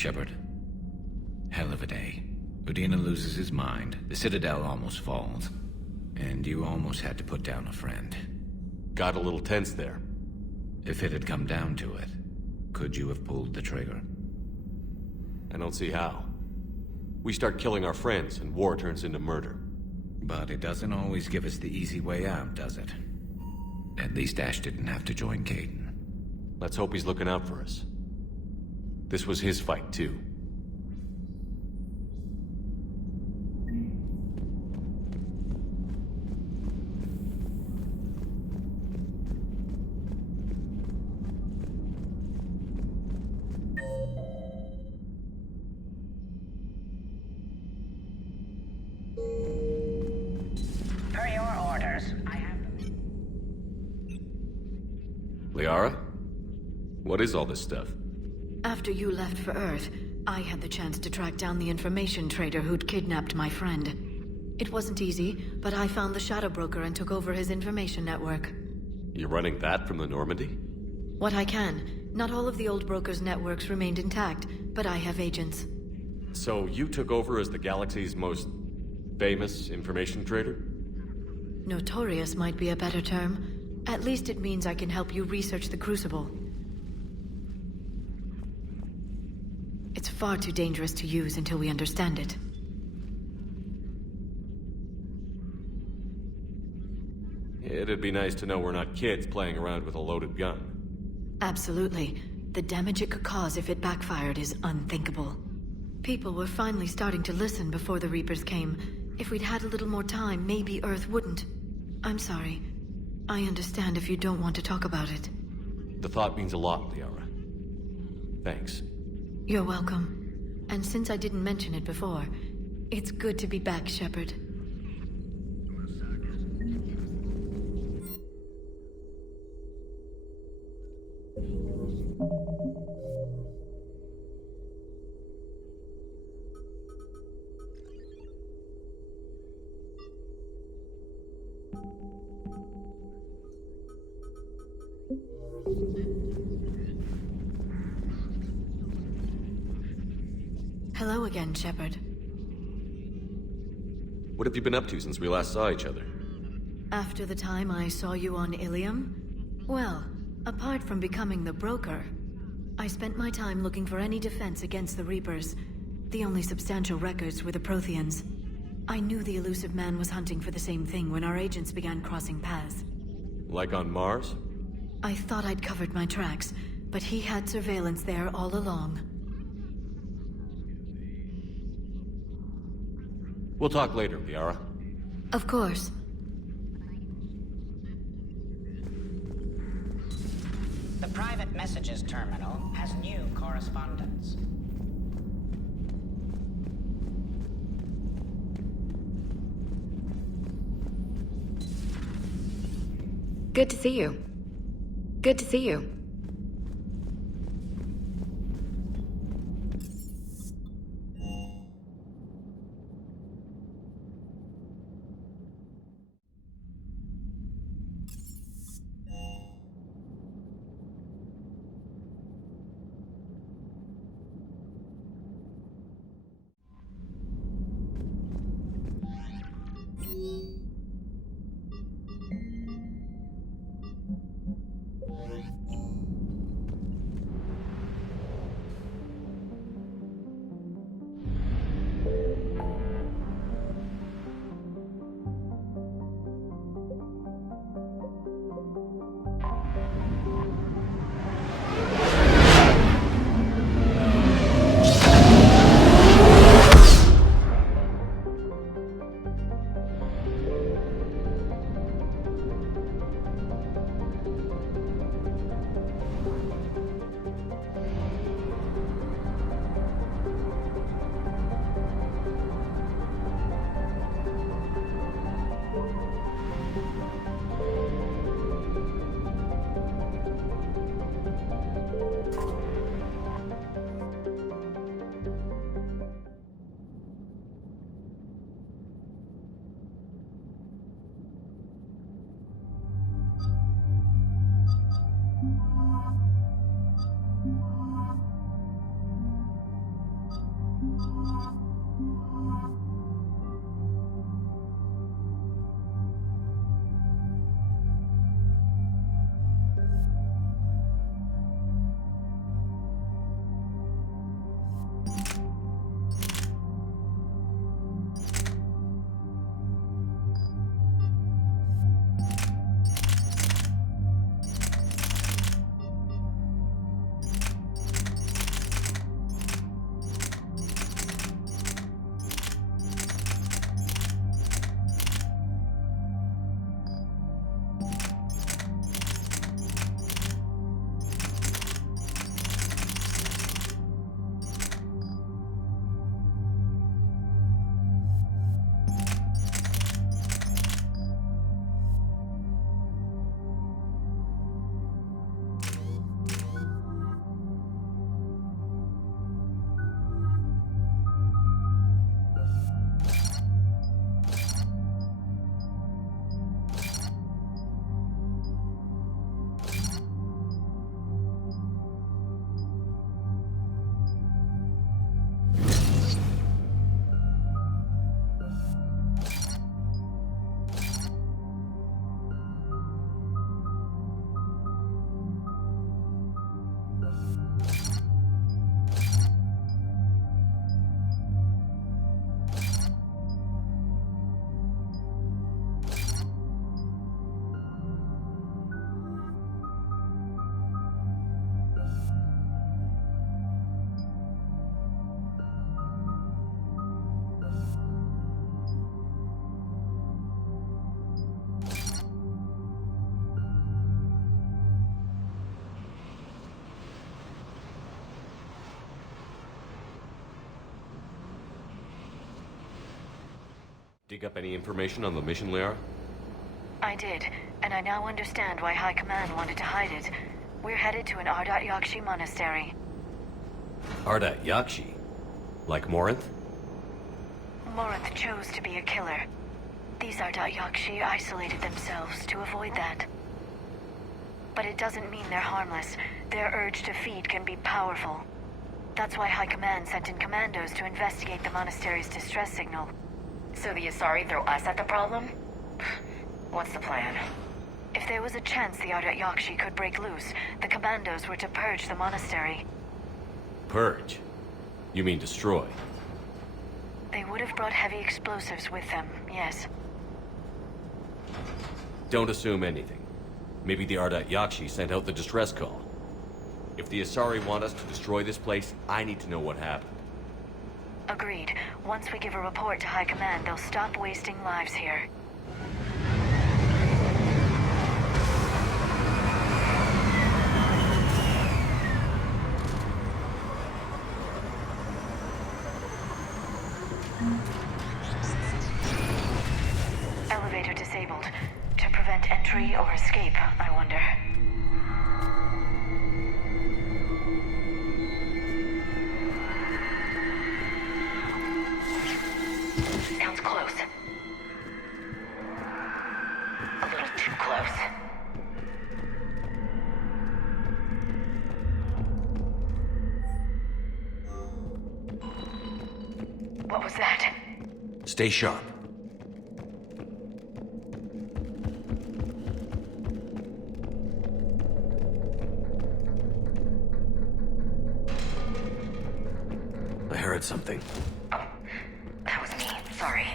Shepard. Hell of a day. Udina loses his mind, the Citadel almost falls, and you almost had to put down a friend. Got a little tense there. If it had come down to it, could you have pulled the trigger? I don't see how. We start killing our friends, and war turns into murder. But it doesn't always give us the easy way out, does it? At least Ash didn't have to join Caden. Let's hope he's looking out for us. This was his fight, too. Per your orders, I have... Liara? What is all this stuff? After you left for Earth, I had the chance to track down the information trader who'd kidnapped my friend. It wasn't easy, but I found the Shadow Broker and took over his information network. You're running that from the Normandy? What I can. Not all of the old broker's networks remained intact, but I have agents. So you took over as the galaxy's most famous information trader? Notorious might be a better term. At least it means I can help you research the Crucible. It's far too dangerous to use until we understand it. It'd be nice to know we're not kids playing around with a loaded gun. Absolutely. The damage it could cause if it backfired is unthinkable. People were finally starting to listen before the Reapers came. If we'd had a little more time, maybe Earth wouldn't. I'm sorry. I understand if you don't want to talk about it. The thought means a lot, Liara. Thanks. You're welcome. And since I didn't mention it before, it's good to be back, Shepard. Hello again, Shepard. What have you been up to since we last saw each other? After the time I saw you on Ilium? Well, apart from becoming the broker, I spent my time looking for any defense against the Reapers. The only substantial records were the Protheans. I knew the elusive man was hunting for the same thing when our agents began crossing paths. Like on Mars? I thought I'd covered my tracks, but he had surveillance there all along. We'll talk later, Liara. Of course. The private messages terminal has new correspondence. Good to see you. Good to see you. Dig up any information on the mission, Liara? I did, and I now understand why High Command wanted to hide it. We're headed to an Ardat Yakshi monastery. Ardat Yakshi? Like Morinth? Morinth chose to be a killer. These Ardat Yakshi isolated themselves to avoid that. But it doesn't mean they're harmless. Their urge to feed can be powerful. That's why High Command sent in commandos to investigate the monastery's distress signal. So the Asari throw us at the problem? What's the plan? If there was a chance the Ardat Yakshi could break loose, the commandos were to purge the monastery. Purge? You mean destroy? They would have brought heavy explosives with them, yes. Don't assume anything. Maybe the Ardat Yakshi sent out the distress call. If the Asari want us to destroy this place, I need to know what happened. Agreed. Once we give a report to High Command, they'll stop wasting lives here. Elevator disabled. To prevent entry or escape, I wonder. Sounds close. A little too close. What was that? Stay sharp. I heard something. Oh, that was me. Sorry.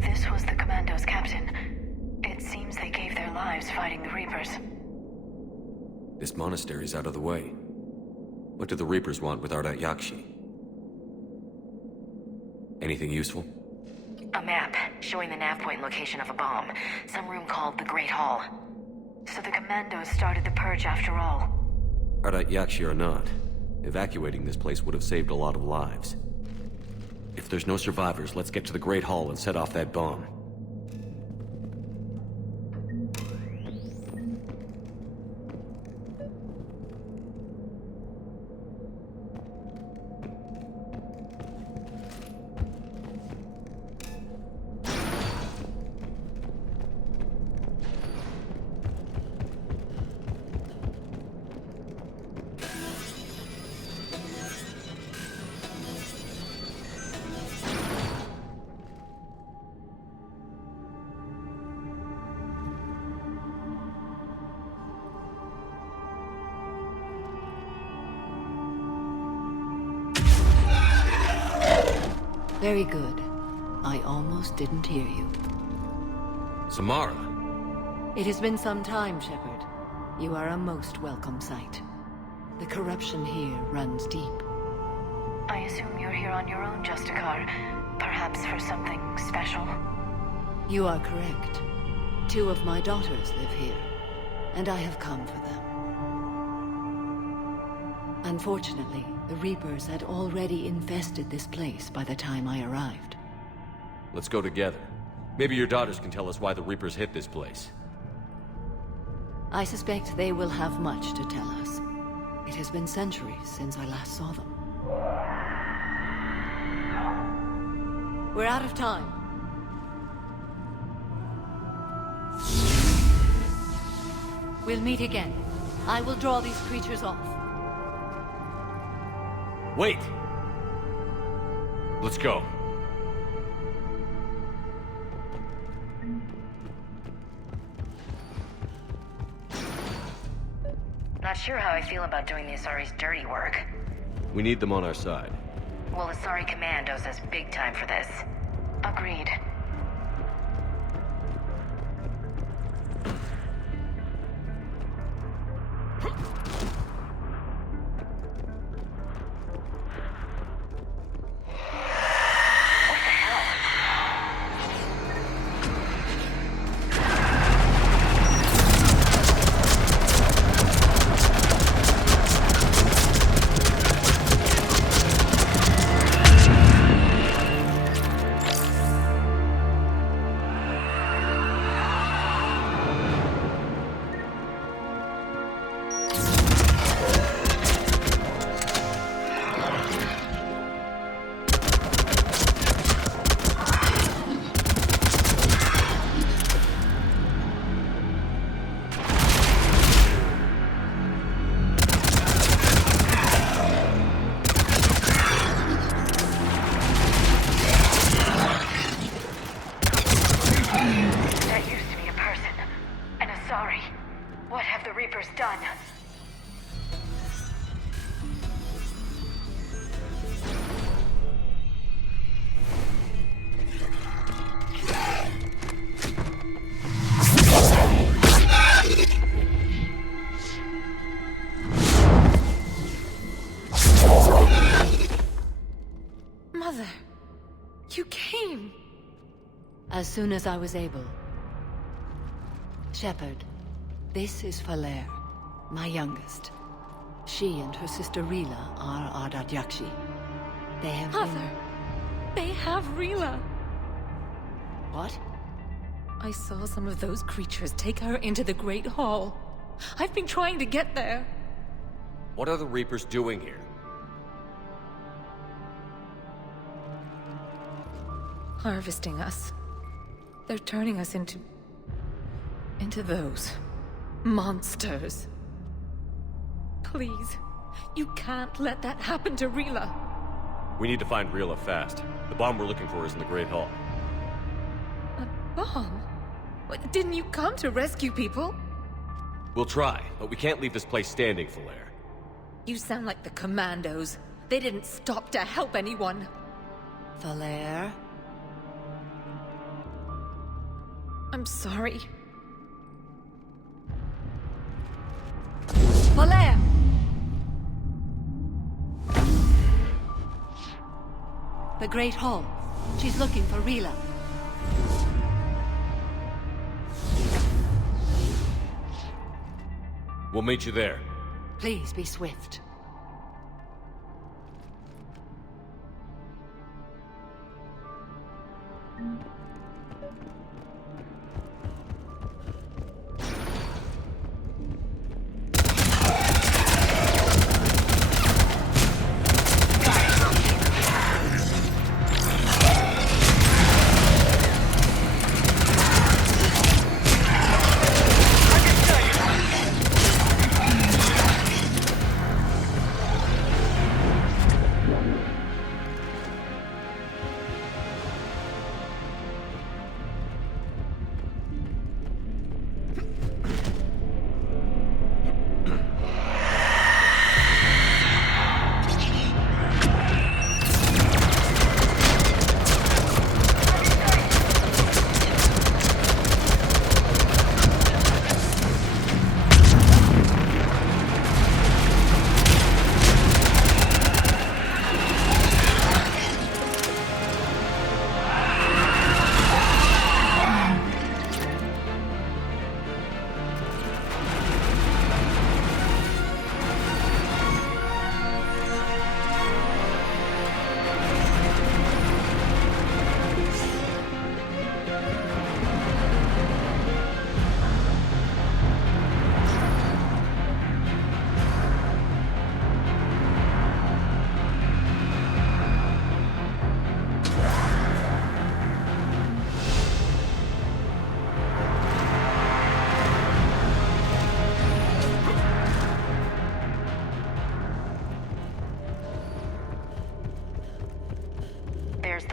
This was the Commando's captain. It seems they gave their lives fighting the Reapers. This monastery's out of the way. What do the Reapers want with Ardat Yakshi? Anything useful? A map showing the nav point location of a bomb. Some room called the Great Hall. So the Commandos started the purge after all. Ardat Yakshi or not, evacuating this place would have saved a lot of lives. If there's no survivors, let's get to the Great Hall and set off that bomb. Very good. I almost didn't hear you. Samara. It has been some time, Shepard. You are a most welcome sight. The corruption here runs deep. I assume you're here on your own, Justicar. Perhaps for something special? You are correct. 2 of my daughters live here, and I have come for them. Unfortunately, the Reapers had already infested this place by the time I arrived. Let's go together. Maybe your daughters can tell us why the Reapers hit this place. I suspect they will have much to tell us. It has been centuries since I last saw them. We're out of time. We'll meet again. I will draw these creatures off. Wait! Let's go. Not sure how I feel about doing the Asari's dirty work. We need them on our side. Well, Asari Commandos has big time for this. Agreed. You came! As soon as I was able. Shepard, this is Falere, my youngest. She and her sister Rila are Ardat Yakshi. They have Mother, they have Rila. What? I saw some of those creatures take her into the Great Hall. I've been trying to get there. What are the Reapers doing here? Harvesting us. They're turning us into those monsters. Please, you can't let that happen to Rila. We need to find Rila fast. The bomb we're looking for is in the Great Hall. A bomb? What, didn't you come to rescue people? We'll try, but we can't leave this place standing, Falere. You sound like the Commandos. They didn't stop to help anyone. Falere? I'm sorry. Falere! The Great Hall. She's looking for Rila. We'll meet you there. Please be swift.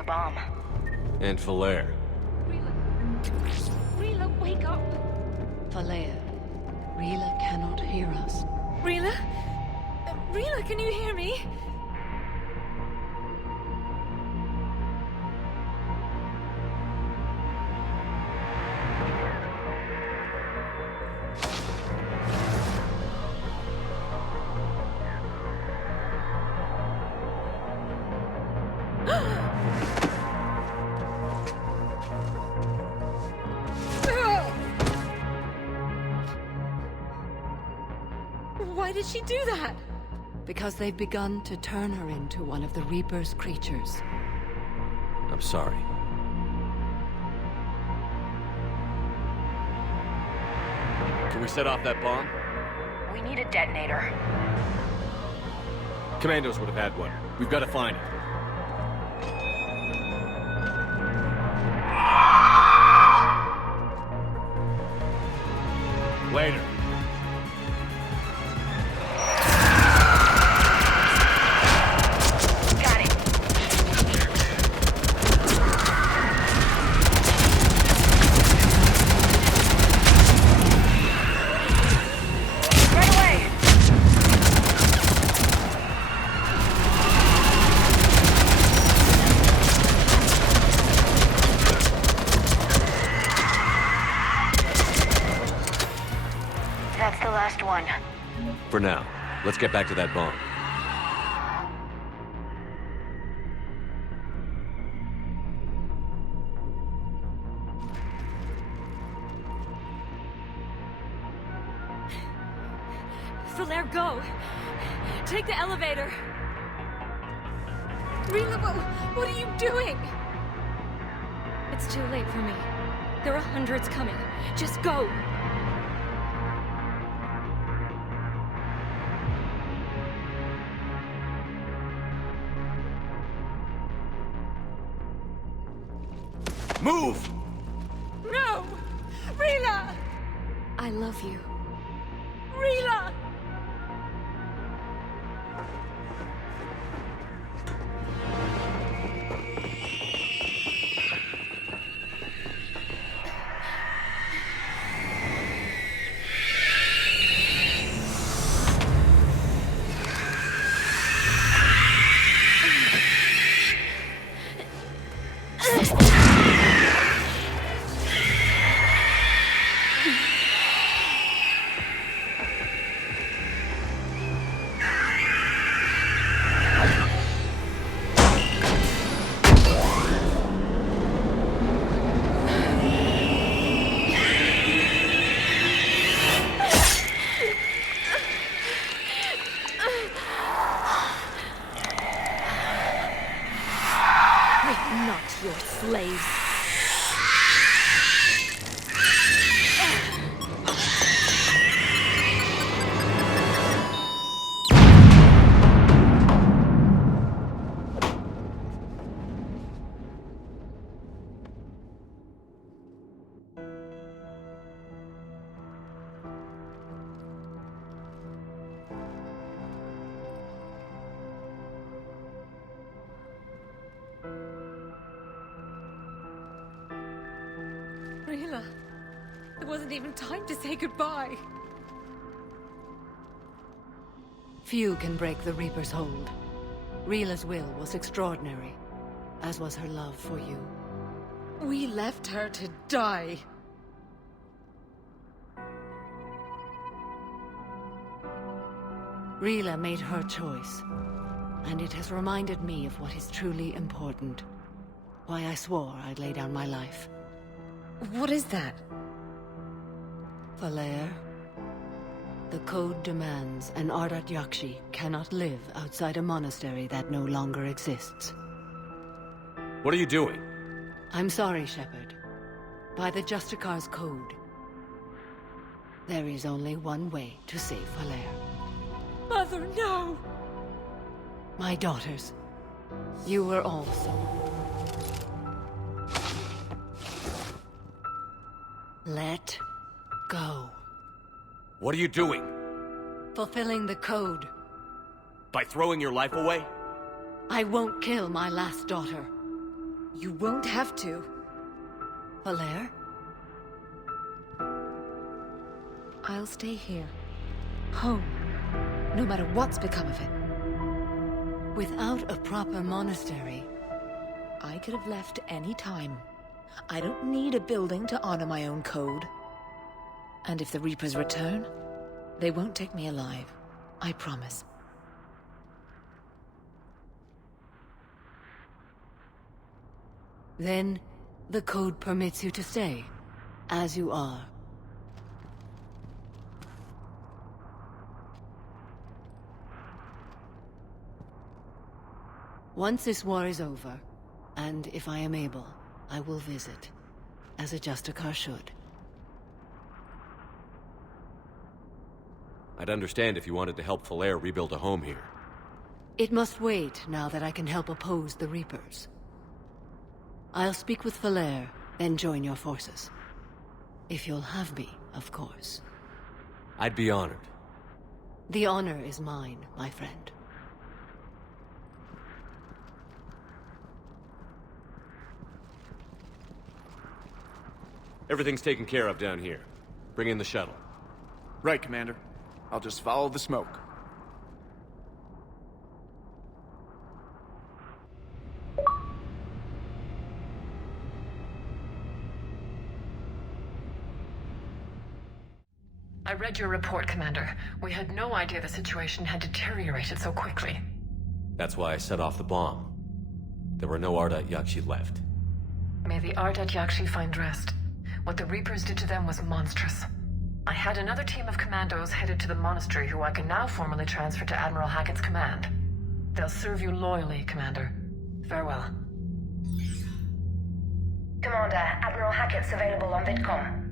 bomb. And Falair. Rila, wake up! Falea, Rila cannot hear us. Rila? Rila, can you hear me? Why did she do that? Because they've begun to turn her into one of the Reaper's creatures. I'm sorry. Can we set off that bomb? We need a detonator. Commandos would have had one. We've got to find it. Later. Got it. Right away. That's the last one. For now, let's get back to that bomb. Falair, go! Take the elevator! Rila, what are you doing? It's too late for me. There are hundreds coming. Just go! Move! No! Rila! I love you. Rila! We're not your slaves. Rila, there wasn't even time to say goodbye. Few can break the Reaper's hold. Rila's will was extraordinary, as was her love for you. We left her to die. Rila made her choice, and it has reminded me of what is truly important. Why I swore I'd lay down my life. What is that? Falair, the code demands an Ardat Yakshi cannot live outside a monastery that no longer exists. What are you doing? I'm sorry, Shepard. By the Justicar's code, there is only one way to save Falair. Mother, no! My daughters, you were also. Let go. What are you doing? Fulfilling the code. By throwing your life away? I won't kill my last daughter. You won't have to. Valere? I'll stay here. Home. No matter what's become of it. Without a proper monastery, I could have left any time. I don't need a building to honor my own code. And if the Reapers return, they won't take me alive. I promise. then the code permits you to stay, as you are. Once this war is over, and if I am able, I will visit, as a Justicar should. I'd understand if you wanted to help Valere rebuild a home here. It must wait now that I can help oppose the Reapers. I'll speak with Valere, then join your forces. If you'll have me, of course. I'd be honored. The honor is mine, my friend. Everything's taken care of down here. Bring in the shuttle. Right, Commander. I'll just follow the smoke. I read your report, Commander. We had no idea the situation had deteriorated so quickly. That's why I set off the bomb. There were no Ardat Yakshi left. May the Ardat Yakshi find rest. What the Reapers did to them was monstrous. I had another team of commandos headed to the monastery who I can now formally transfer to Admiral Hackett's command. They'll serve you loyally, Commander. Farewell. Commander, Admiral Hackett's available on VidCom.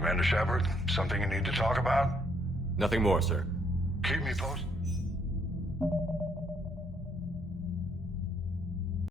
Commander Shepard, something you need to talk about? Nothing more, sir. Keep me posted.